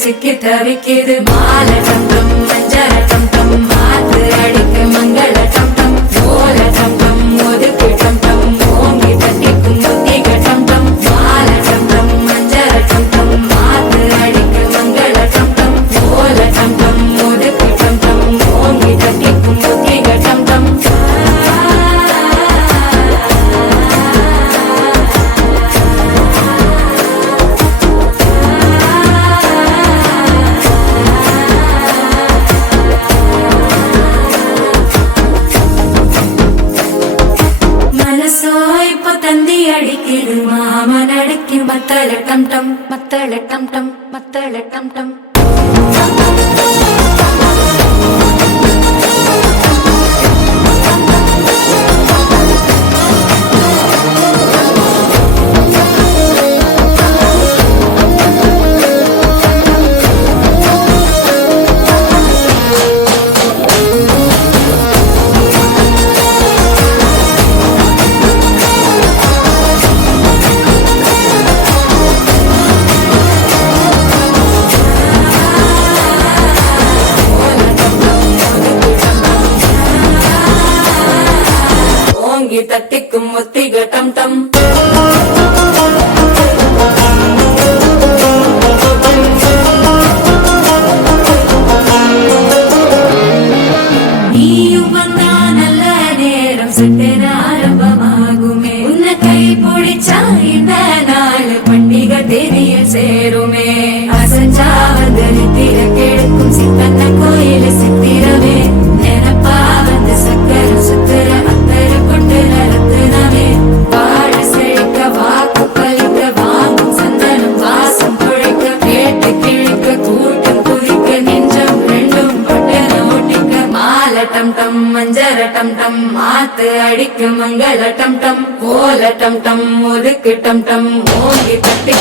சிக்கி தவிக்கிது மால டம் டம் மஞ்சள டம் டம் மாத்து அடிக்கு மங்கள டம் டம் ஓல டம் டம் ஒதுக்கு டம் டம் ஓங்கி தட்டிக்கும் புத்திக டம் டம் மால டம் டம் மஞ்சள டம் டம் மாத்து அடிக்கு மங்கள டம் டம் ஓல டம் டம் ஒதுக்கு டம் டம் ஓங்கி தட்டிக்கும் புத்திக டம் டம் அடிக்கிது மாமன் அடிக்கு மத்தள டம் டம் மத்தள டம் டம் மத்தள டம் டம் தட்டிக்கும் முத்திக டம் டம் நீயும் வந்தா நல்ல நேரம் சட்டென ஆரம்பமாகுமே உன்னை கை பிடிச்சா இந்த நாள் பண்டிகை தேதியில் சேருமே அசஞ்சா வந்து நித்திர கெடுக்கும் சித்தன்ன கோயில சித்திரமே நினப்பா வந்து சக்கர சுத்திர டம் டம் மஞ்சர டம் டம் மாத்து அடிக்கு மங்கள டம் டம் ஓல டம் டம் ஒதுக்கு டம் டம் ஓங்கி தட்டி